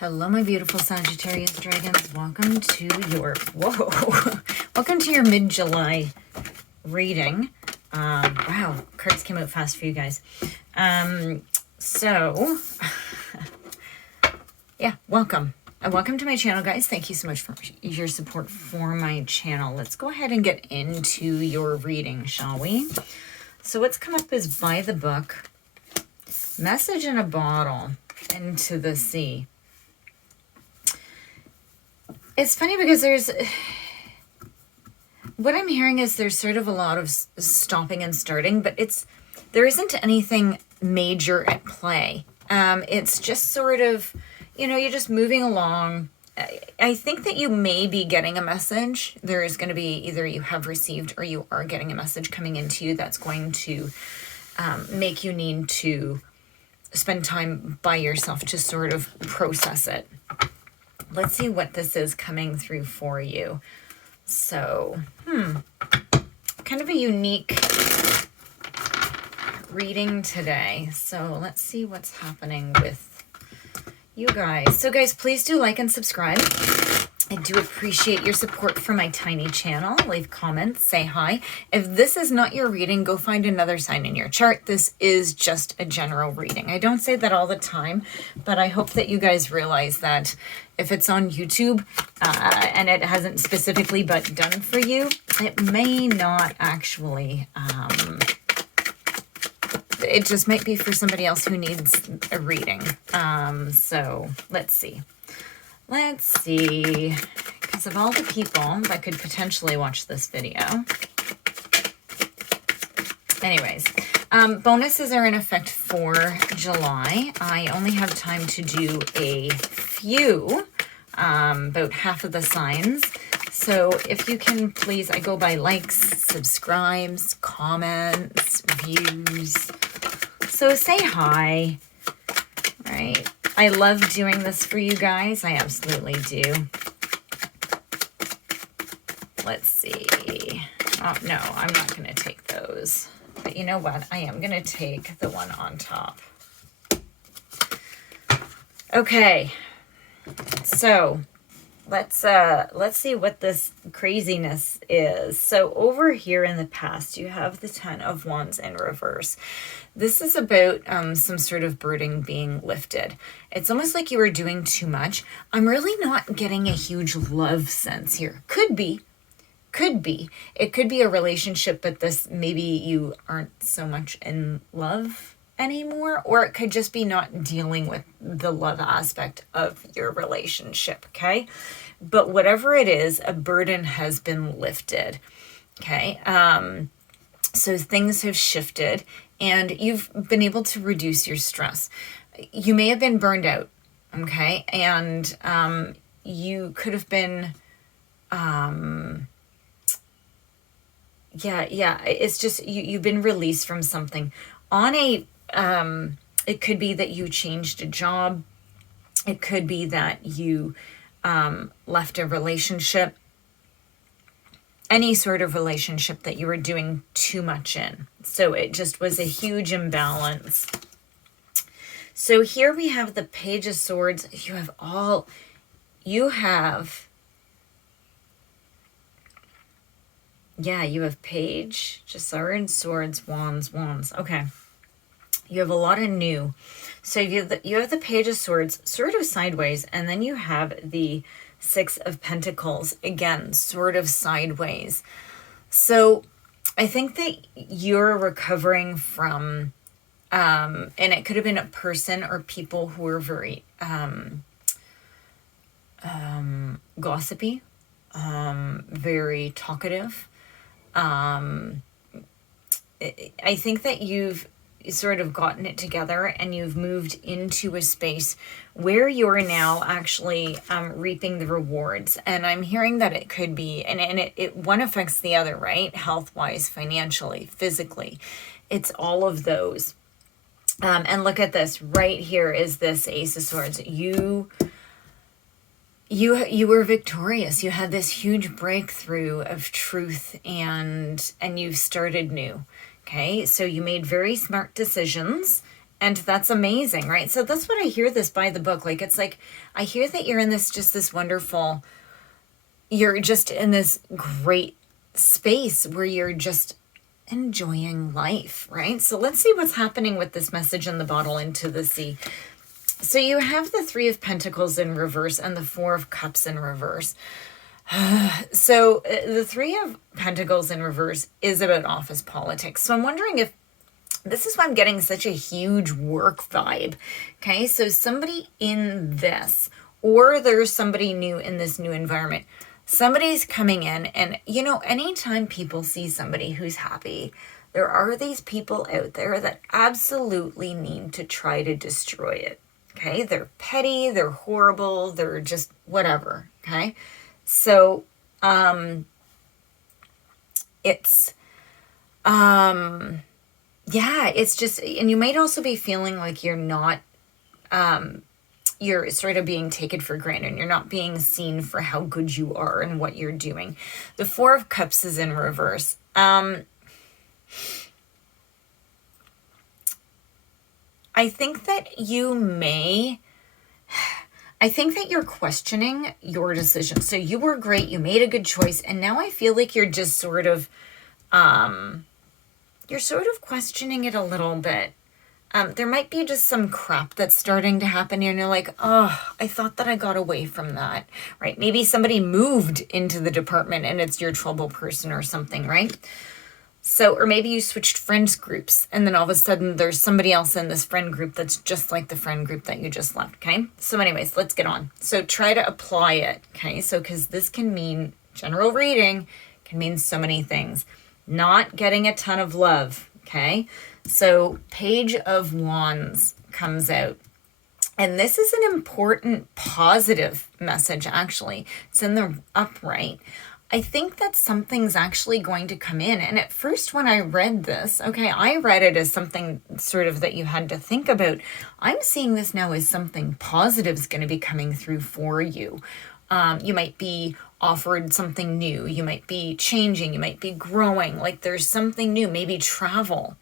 Hello, my beautiful Sagittarius dragons. Welcome to your, welcome to your mid-July reading. Wow, cards came out fast for you guys. Yeah, welcome. Welcome to my channel, guys. Thank you so much for your support for my channel. Let's go ahead and get into your reading, shall we? So what's come up is by the book, Message in a Bottle, Into the Sea. It's funny because what I'm hearing is there's sort of a lot of stopping and starting, but there isn't anything major at play. It's just sort of, you're just moving along. I think that you may be getting a message. There is going to be either you have received or you are getting a message coming into you that's going to make you need to spend time by yourself to sort of process it. Let's see what this is coming through for you. So, kind of a unique reading today. So let's see what's happening with you guys. So guys, please do like and subscribe. I do appreciate your support for my tiny channel. Leave comments, say hi. If this is not your reading, go find another sign in your chart. This is just a general reading. I don't say that all the time, but I hope that you guys realize that if it's on YouTube and it hasn't specifically but done for you, it may not actually, it just might be for somebody else who needs a reading. So let's see. Let's see, because of all the people that could potentially watch this video. Anyways, bonuses are in effect for July. I only have time to do a few, about half of the signs. So if you can please, I go by likes, subscribes, comments, views. So say hi, right? I love doing this for you guys. I absolutely do. Let's see. Oh, no, I'm not going to take those. But you know what? I am going to take the one on top. Okay. So let's see what this craziness is. So over here in the past, you have the 10 of Wands in reverse. This is about some sort of burden being lifted. It's almost like you were doing too much. I'm really not getting a huge love sense here. Could be. It could be a relationship, but maybe you aren't so much in love anymore, or it could just be not dealing with the love aspect of your relationship, okay? But whatever it is, a burden has been lifted, okay? So things have shifted, and you've been able to reduce your stress. You may have been burned out, okay? And you could have been, it's just, you've been released from something. On a, it could be that you changed a job. It could be that you left a relationship. Any sort of relationship that you were doing too much in. So it just was a huge imbalance. So here we have the Page of Swords. You have Page, Jasara, Swords, Wands. Okay. You have a lot of new. So you have the Page of Swords sort of sideways, and then you have the Six of Pentacles, again, sort of sideways. So I think that you're recovering from, and it could have been a person or people who were very gossipy, very talkative. I think that you've sort of gotten it together and you've moved into a space where you're now actually reaping the rewards. And I'm hearing that it could be, and it one affects the other, right? Health-wise, financially, physically. It's all of those. And look at this. Right here is this Ace of Swords. You were victorious. You had this huge breakthrough of truth, and you've started new. Okay, so you made very smart decisions, And that's amazing, right? So that's what I hear this by the book. Like, it's like, I hear that you're in this wonderful, you're just in this great space where you're just enjoying life, right? So let's see what's happening with this message in the bottle into the sea. So you have the Three of Pentacles in reverse and the Four of Cups in reverse. So the Three of Pentacles in reverse is about office politics. So I'm wondering if this is why I'm getting such a huge work vibe. Okay, so somebody in this, or there's somebody new in this new environment. Somebody's coming in, and you know, anytime people see somebody who's happy, there are these people out there that absolutely need to try to destroy it. Okay, they're petty, they're horrible, they're just whatever. Okay, so it's yeah, it's just, and you might also be feeling like you're not, you're sort of being taken for granted, and you're not being seen for how good you are and what you're doing. The Four of Cups is in reverse. I think that you're questioning your decision. So you were great, you made a good choice, and now I feel like you're just sort of, questioning it a little bit. There might be just some crap that's starting to happen here, and you're like, oh, I thought that I got away from that, right? Maybe somebody moved into the department and it's your trouble person or something, right? So, or maybe you switched friends groups, and then all of a sudden there's somebody else in this friend group that's just like the friend group that you just left, okay? So anyways, let's get on. So try to apply it, okay? So, because this can mean, general reading can mean so many things. Not getting a ton of love, okay? So Page of Wands comes out. And this is an important positive message, actually. It's in the upright. I think that something's actually going to come in. And at first when I read this, okay, I read it as something sort of that you had to think about. I'm seeing this now as something positive is going to be coming through for you. You might be offered something new. You might be changing. You might be growing. Like there's something new, maybe travel.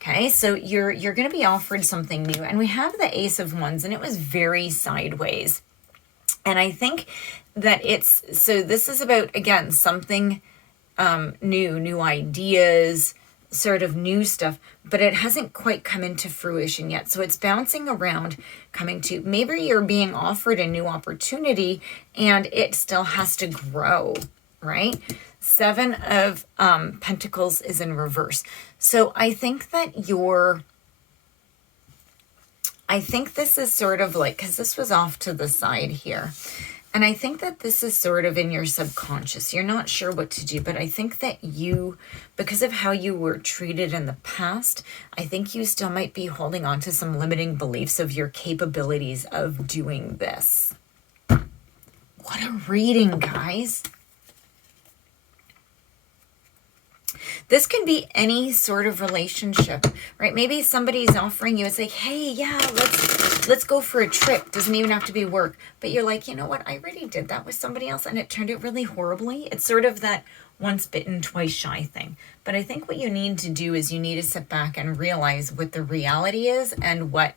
Okay, so you're going to be offered something new. And we have the Ace of Wands, and it was very sideways. And I think that so this is about, again, something new ideas, sort of new stuff, but it hasn't quite come into fruition yet. So it's bouncing around, coming to, maybe you're being offered a new opportunity and it still has to grow, right? Seven of Pentacles is in reverse. So I think that I think this is sort of like, because this was off to the side here. And I think that this is sort of in your subconscious. You're not sure what to do, but I think that you, because of how you were treated in the past, I think you still might be holding on to some limiting beliefs of your capabilities of doing this. What a reading, guys. This can be any sort of relationship, right? Maybe somebody's offering you, it's like, hey, yeah, let's go for a trip. Doesn't even have to be work. But you're like, you know what? I already did that with somebody else and it turned out really horribly. It's sort of that once bitten, twice shy thing. But I think what you need to do is you need to sit back and realize what the reality is and what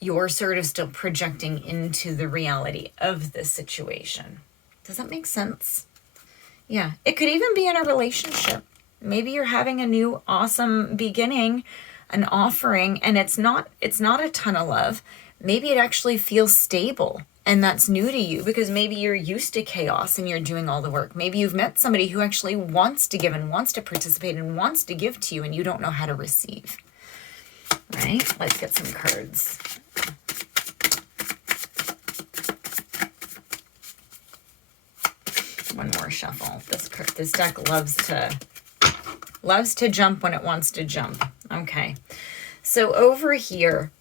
you're sort of still projecting into the reality of the situation. Does that make sense? Yeah. It could even be in a relationship. Maybe you're having a new awesome beginning, an offering, and it's not a ton of love. Maybe it actually feels stable, and that's new to you because maybe you're used to chaos and you're doing all the work. Maybe you've met somebody who actually wants to give and wants to participate and wants to give to you, and you don't know how to receive. Right? Let's get some cards. One more shuffle. This deck loves to jump when it wants to jump. Okay. So over here,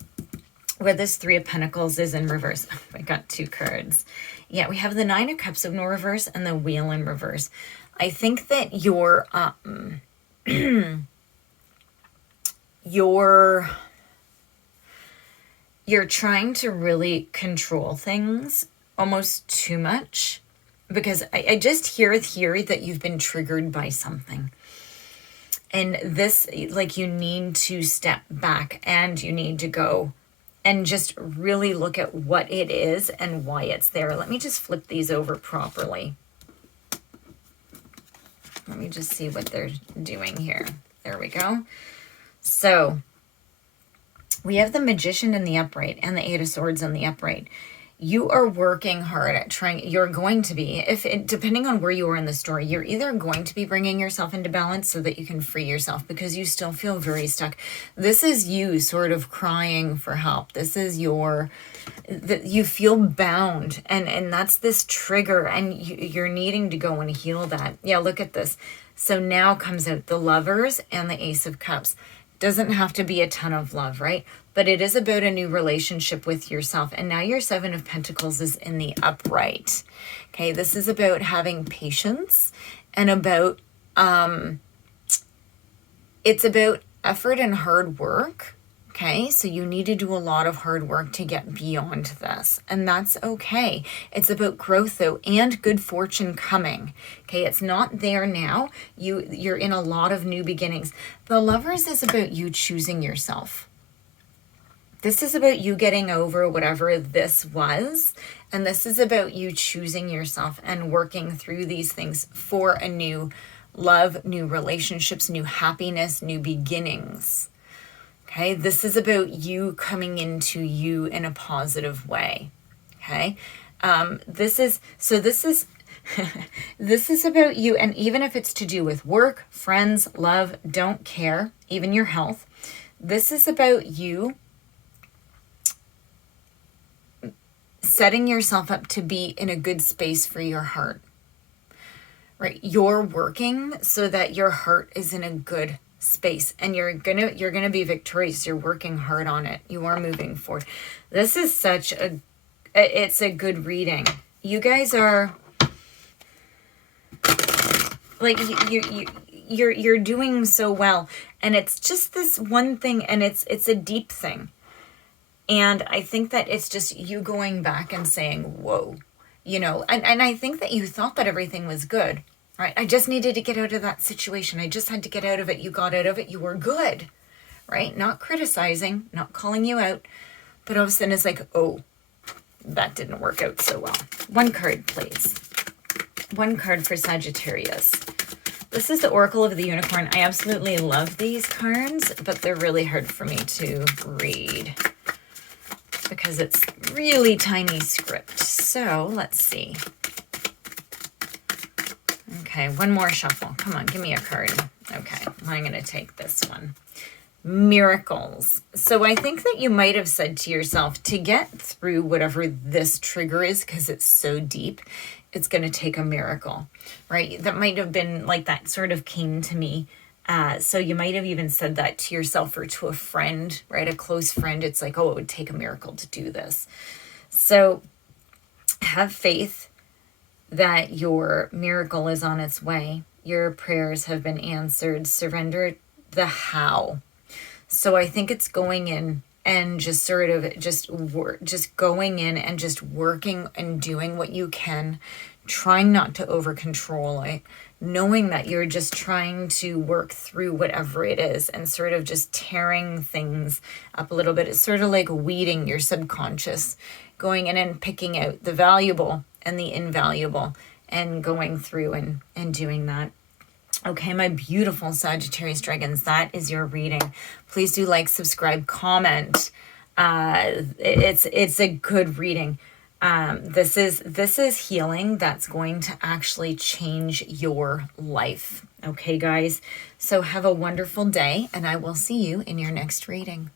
where this Three of Pentacles is in reverse. Oh, I got two cards. Yeah, we have the Nine of Cups in reverse and the Wheel in reverse. I think that you're trying to really control things almost too much, because I just hear that you've been triggered by something. And this, like, you need to step back and you need to go and just really look at what it is and why it's there. Let me just flip these over properly. Let me just see what they're doing here. There we go. So we have the Magician in the upright and the Eight of Swords in the upright. You are working hard at trying, you're going to be, depending on where you are in the story, you're either going to be bringing yourself into balance so that you can free yourself because you still feel very stuck. This is you sort of crying for help. This is that you feel bound, and that's this trigger, and you're needing to go and heal that. Yeah, look at this. So now comes out the Lovers and the Ace of Cups. Doesn't have to be a ton of love, right? But it is about a new relationship with yourself. And now your Seven of Pentacles is in the upright. Okay, this is about having patience and about, it's about effort and hard work. Okay, so you need to do a lot of hard work to get beyond this, and that's okay. It's about growth though, and good fortune coming. Okay, it's not there now. You're in a lot of new beginnings. The Lovers is about you choosing yourself. This is about you getting over whatever this was, and this is about you choosing yourself and working through these things for a new love, new relationships, new happiness, new beginnings. Okay, this is about you coming into you in a positive way. Okay, this is this is about you, and even if it's to do with work, friends, love, don't care, even your health, this is about you setting yourself up to be in a good space for your heart. Right, you're working so that your heart is in a good space, and you're gonna be victorious. You're working hard on it. You are moving forward. This is it's a good reading. You guys are like you're doing so well, and it's just this one thing, and it's a deep thing, and I think that it's just you going back and saying, whoa, and I think that you thought that everything was good. Right, I just needed to get out of that situation. I just had to get out of it. You got out of it. You were good, right? Not criticizing, not calling you out. But all of a sudden it's like, oh, that didn't work out so well. One card, please. One card for Sagittarius. This is the Oracle of the Unicorn. I absolutely love these cards, but they're really hard for me to read because it's really tiny script. So let's see. Okay, one more shuffle. Come on, give me a card. Okay, I'm going to take this one. Miracles. So I think that you might have said to yourself, to get through whatever this trigger is, because it's so deep, it's going to take a miracle, right? That might have been like that sort of came to me. So you might have even said that to yourself or to a friend, right? A close friend. It's like, oh, it would take a miracle to do this. So have faith that your miracle is on its way. Your prayers have been answered. Surrender the how. So I think it's going in and just sort of just going in and just working and doing what you can, trying not to over control it, knowing that you're just trying to work through whatever it is and sort of just tearing things up a little bit. It's sort of like weeding your subconscious, going in and picking out the valuable and the invaluable and going through and doing that. Okay, my beautiful Sagittarius dragons, that is your reading. Please do like, subscribe, comment. It's a good reading. This is healing that's going to actually change your life. Okay, guys. So have a wonderful day, and I will see you in your next reading.